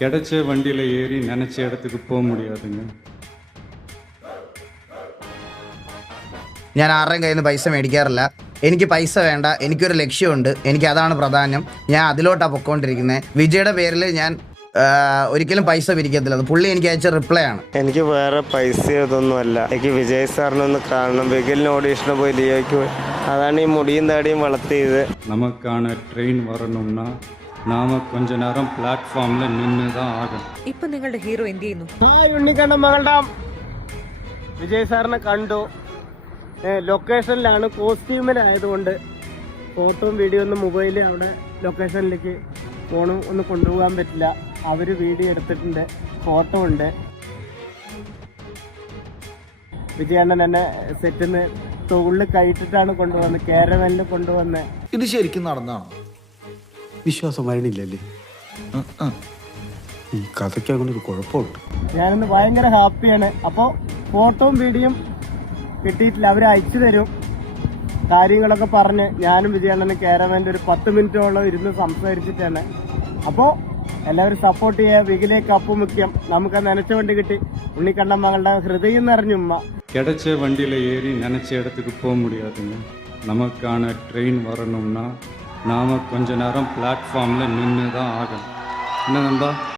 கிடைச்ச வண்டியில் ஏறி நினச்ச இடத்துக்கு போக முடியாதுங்க. ഞാൻ ആരുടെയും കയ്യിൽ നിന്ന് പൈസ മേടിക്കാറില്ല. എനിക്ക് പൈസ വേണ്ട, എനിക്കൊരു ലക്ഷ്യമുണ്ട്, എനിക്ക് അതാണ് പ്രധാനം. ഞാൻ അതിലോട്ടാണ് പൊയ്ക്കൊണ്ടിരിക്കുന്നത്. വിജയുടെ പേരിൽ ഞാൻ ഒരിക്കലും പൈസ പിരിക്കത്തില്ല. അത് പുള്ളി എനിക്ക് അയച്ച റിപ്ലൈ ആണ്. എനിക്ക് വേറെ പൈസ ഇതൊന്നുമല്ല. എനിക്ക് വിജയ് സാറിനെ ഒന്ന് കാണണം. ബിഗിലിന് ഓഡീഷന് പോയി ലിയോയ്ക്ക് പോയി. അതാണ് ഈ മുടിയും താടിയും വളർത്തിയത്. நமக்கான ட்ரெயின் வரணும்னா നാമ கொஞ்ச നേരം പ്ലാറ്റ്ഫോമിൽ നിന്നുதான் ആകണം. ഇപ്പൊ നിങ്ങളുടെ ഹീറോ എന്ത് ചെയ്യുന്നു? ഉണ്ണിക്കണ്ണൻ മകളുടെ വിജയ് സാറിനെ കണ്ടു. ലൊക്കേഷനിലാണ്, കോസ്റ്റ്യൂമിലായതുകൊണ്ട് ഫോട്ടോയും വീഡിയോ ഒന്നും മൊബൈലിൽ അവിടെ ലൊക്കേഷനിലേക്ക് ഫോണും ഒന്നും കൊണ്ടുപോകാൻ പറ്റില്ല. അവർ വീഡിയോ എടുത്തിട്ടുണ്ട്, ഫോട്ടോ ഉണ്ട്. വിജയണ്ണൻ എന്നെ സെറ്റിന്ന് തൊഴിൽ കയറ്റിട്ടാണ് കൊണ്ടുവന്നത്, കാരവനിൽ കൊണ്ടുവന്നത്. ഇത് ശരിക്കും നടന്നാണോ? വിശ്വാസം വരണില്ലല്ലേ? ഈ കഥയ്ക്ക് അങ്ങനെ ഒരു കുഴപ്പമുണ്ട്. ഞാനിന്ന് ഭയങ്കര ഹാപ്പിയാണ്. അപ്പോൾ ഫോട്ടോയും വീഡിയോയും കിട്ടിയിട്ടില്ല, അവർ അയച്ചു തരും. കാര്യങ്ങളൊക്കെ പറഞ്ഞ് ഞാനും വിജയണ്ണന് കാരവനിൽ ഒരു 10 മിനിറ്റോളം ഇരുന്ന് സംസാരിച്ചിട്ടാണ്. അപ്പോൾ എല്ലാവരും സപ്പോർട്ട് ചെയ്യുക. വികിലേക്ക് അപ്പ് മുഖ്യം. നമുക്ക് നനച്ച വണ്ടി കിട്ടി. ഉണ്ണിക്കണ്ണൻ മകളുടെ ഹൃദയം നിറഞ്ഞുമ്മ. கிடைச்ச வண்டியில் ஏறி நினச்ச இடத்துக்கு போக முடியாதுங்க. நமக்கான ட்ரெயின் வரணும்னா நாம் கொஞ்ச நேரம் பிளாட்ஃபார்மில் நின்று தான் ஆகணும். என்ன நண்பா?